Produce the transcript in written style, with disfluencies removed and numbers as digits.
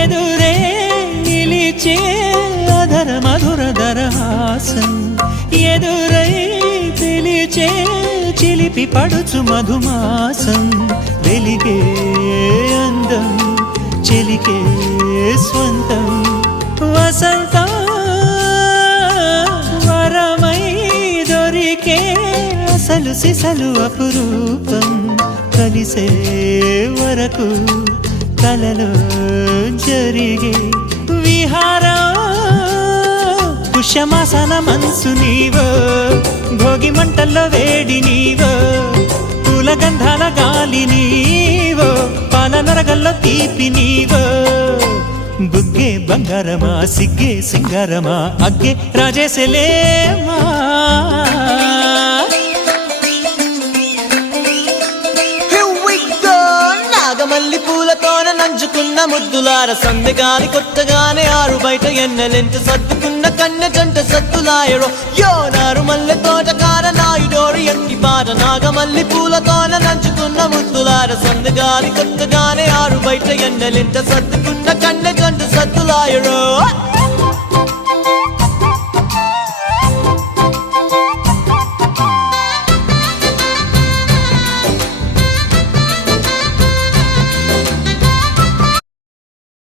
ఎదురే నిలిచే అధర మధుర దరహాసం ఎదురై పిలిచే చిలిపి పడుచు మధుమాసం వెలిగే అందం చెలికే స్వంతం వసంతం వరమై దొరికే అసలు సిసలు అపురూపం కలిసే వరకు కలలో జరిగే విహారం పుష్యమాసన మనసు నీవో భోగి మంటల్లో వేడి నీవో పూల గంధాల గాలి నీవో పాల నరగల్లో తీపి నీవో బుగ్గే బంగారమా సిగ్గే సింగారమా అగ్గే రాజేసలేమా మల్లి పూలతోన నంచుకున్న ముద్దులార సందెగాని కొత్తగానే ఆరు బయట ఎన్నెలెంట సర్దుకున్న కన్నె జంట సత్తులాయరో యోనారు మల్లె తోటకార నాయుడోరు ఎట్టి పాట నాగమల్లి పూలతోన నంచుకున్న ముద్దులార సందెగాని కొత్తగానే ఆరు బయట ఎన్నెలెంట సర్దుకున్న కన్నె జంట సత్తులాయరో